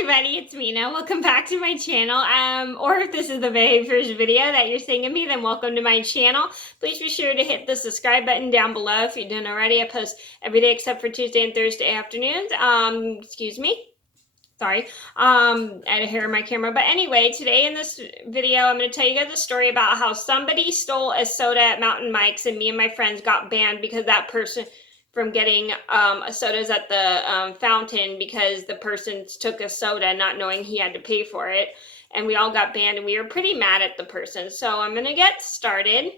everybody, it's Mena. Welcome back to my channel. Or if this is the very first video that you're seeing of me, then welcome to my channel. Please be sure to hit the subscribe button down below if you didn't already. I post every day except for Tuesday and Thursday afternoons. Excuse me. Sorry, I had a hair in my camera. But anyway, today in this video, I'm going to tell you guys a story about how somebody stole a soda at Mountain Mike's and me and my friends got banned because that person from getting sodas at the fountain because the person took a soda not knowing he had to pay for it. And we all got banned and we were pretty mad at the person. So I'm going to get started.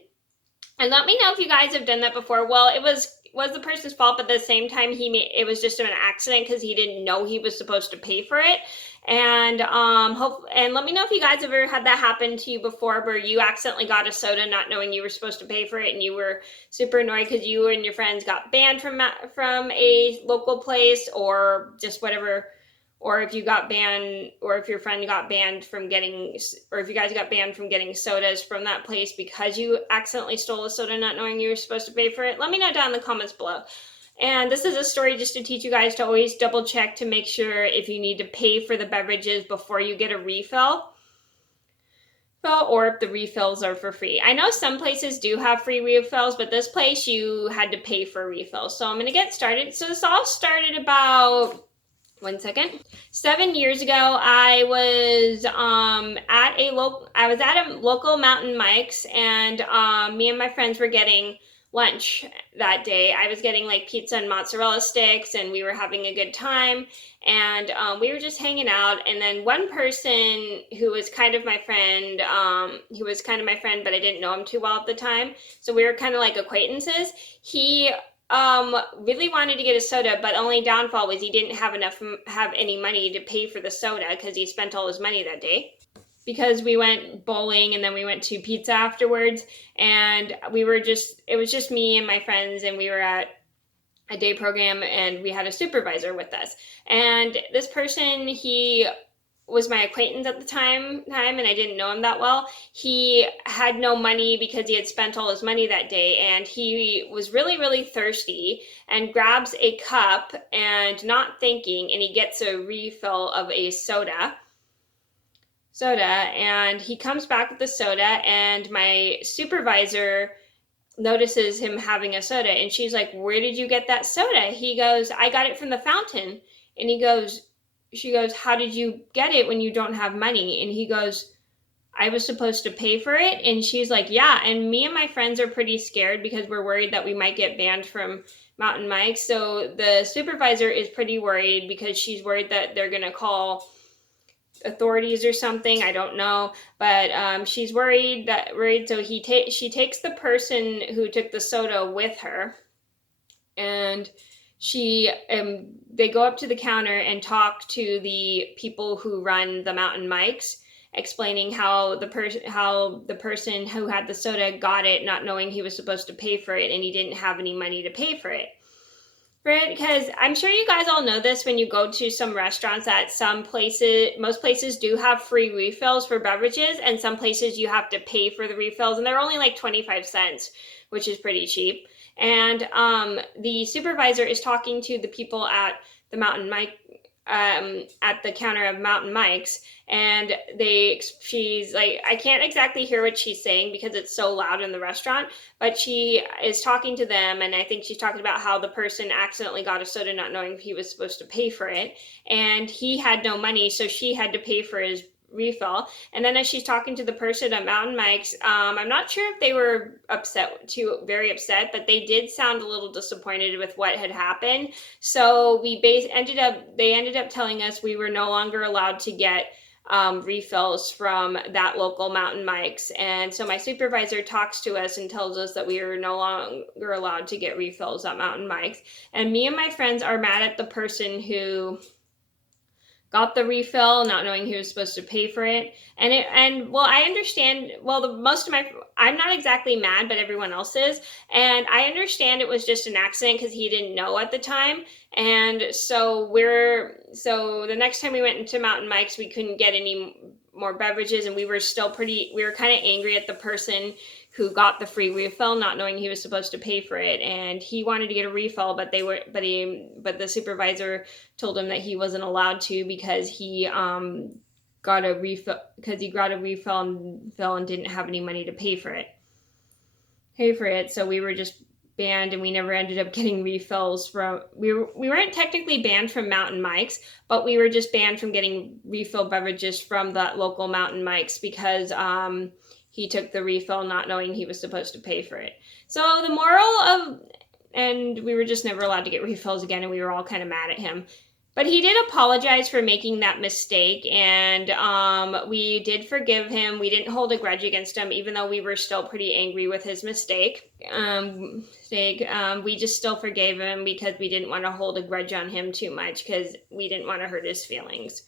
And let me know if you guys have done that before. Well, it was the person's fault, but at the same time, it was just an accident because he didn't know he was supposed to pay for it. And let me know if you guys have ever had that happen to you before, where you accidentally got a soda not knowing you were supposed to pay for it, and you were super annoyed because you and your friends got banned from a local place, or just whatever. Or if you got banned, or if your friend got banned from getting, or if you guys got banned from getting sodas from that place because you accidentally stole a soda not knowing you were supposed to pay for it, let me know down in the comments below. And this is a story just to teach you guys to always double check to make sure if you need to pay for the beverages before you get a refill, or if the refills are for free. I know some places do have free refills, but this place you had to pay for refills. So I'm going to get started. So this all started about 7 years ago. I was at a local Mountain Mike's, and me and my friends were getting lunch that day. I was getting like pizza and mozzarella sticks, and we were having a good time, and we were just hanging out. And then one person who was kind of my friend, but I didn't know him too well at the time, so we were kind of like acquaintances. He really wanted to get a soda, but only downfall was he didn't have any money to pay for the soda because he spent all his money that day. Because we went bowling and then we went to pizza afterwards, and it was just me and my friends, and we were at a day program, and we had a supervisor with us. And this person, he was my acquaintance at the time, and I didn't know him that well. He had no money because he had spent all his money that day, and he was really, really thirsty, and grabs a cup and not thinking, and he gets a refill of a soda, and he comes back with the soda, and my supervisor notices him having a soda, and she's like, "Where did you get that soda?" He goes, "I got it from the fountain." And she goes, "How did you get it when you don't have money?" And he goes, "I was supposed to pay for it." And she's like, "Yeah." And me and my friends are pretty scared because we're worried that we might get banned from Mountain Mike's. So the supervisor is pretty worried because she's worried that they're going to call authorities or something. I don't know, but she's worried. So she takes the person who took the soda with her, and they go up to the counter and talk to the people who run the Mountain Mike's, explaining how the person who had the soda got it not knowing he was supposed to pay for it, and he didn't have any money to pay for it. Because I'm sure you guys all know this when you go to some restaurants, that most places do have free refills for beverages, and some places you have to pay for the refills, and they're only like 25 cents, which is pretty cheap. And the supervisor is talking to the people at the Mountain Mike, at the counter of Mountain Mike's, and she's like, I can't exactly hear what she's saying because it's so loud in the restaurant, but she is talking to them, and I think she's talking about how the person accidentally got a soda not knowing he was supposed to pay for it, and he had no money, so she had to pay for his refill. And then as she's talking to the person at Mountain Mike's, I'm not sure if they were very upset, but they did sound a little disappointed with what had happened. So they ended up telling us we were no longer allowed to get refills from that local Mountain Mike's. And so my supervisor talks to us and tells us that we are no longer allowed to get refills at Mountain Mike's. And me and my friends are mad at the person who got the refill, not knowing he was supposed to pay for it. I understand, I'm not exactly mad, but everyone else is. And I understand it was just an accident because he didn't know at the time. And so the next time we went into Mountain Mike's, we couldn't get any more beverages, and we were kind of angry at the person who got the free refill, not knowing he was supposed to pay for it. And he wanted to get a refill, but the supervisor told him that he wasn't allowed to because he got a refill and didn't have any money to pay for it. So we were just banned, and we never ended up getting refills from. We weren't technically banned from Mountain Mike's, but we were just banned from getting refill beverages from that local Mountain Mike's because he took the refill not knowing he was supposed to pay for it. So the and we were just never allowed to get refills again, and we were all kind of mad at him. But he did apologize for making that mistake, and we did forgive him. We didn't hold a grudge against him, even though we were still pretty angry with his mistake. We just still forgave him because we didn't want to hold a grudge on him too much because we didn't want to hurt his feelings.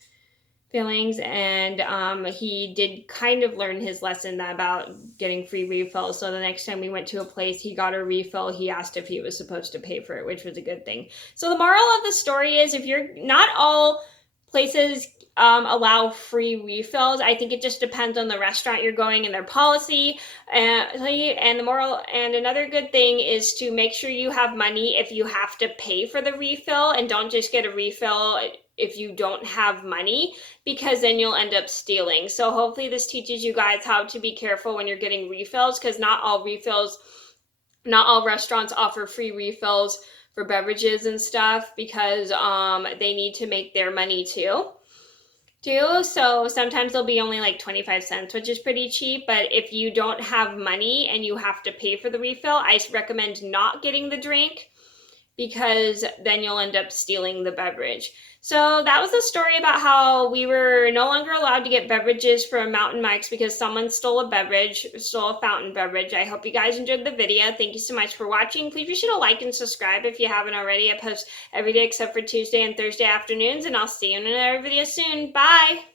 And he did kind of learn his lesson about getting free refills. So the next time we went to a place, he got a refill. He asked if he was supposed to pay for it, which was a good thing. So the moral of the story is, if you're not all places allow free refills. I think it just depends on the restaurant you're going and their policy. And the moral, and another good thing is to make sure you have money if you have to pay for the refill, and don't just get a refill if you don't have money, because then you'll end up stealing. So hopefully this teaches you guys how to be careful when you're getting refills, because not all restaurants offer free refills for beverages and stuff, because they need to make their money too. So sometimes they'll be only like 25 cents, which is pretty cheap. But if you don't have money and you have to pay for the refill, I recommend not getting the drink, because then you'll end up stealing the beverage. So that was the story about how we were no longer allowed to get beverages from Mountain Mike's because someone stole a fountain beverage. I hope you guys enjoyed the video. Thank you so much for watching. Please be sure to like and subscribe if you haven't already. I post every day except for Tuesday and Thursday afternoons, and I'll see you in another video soon. Bye!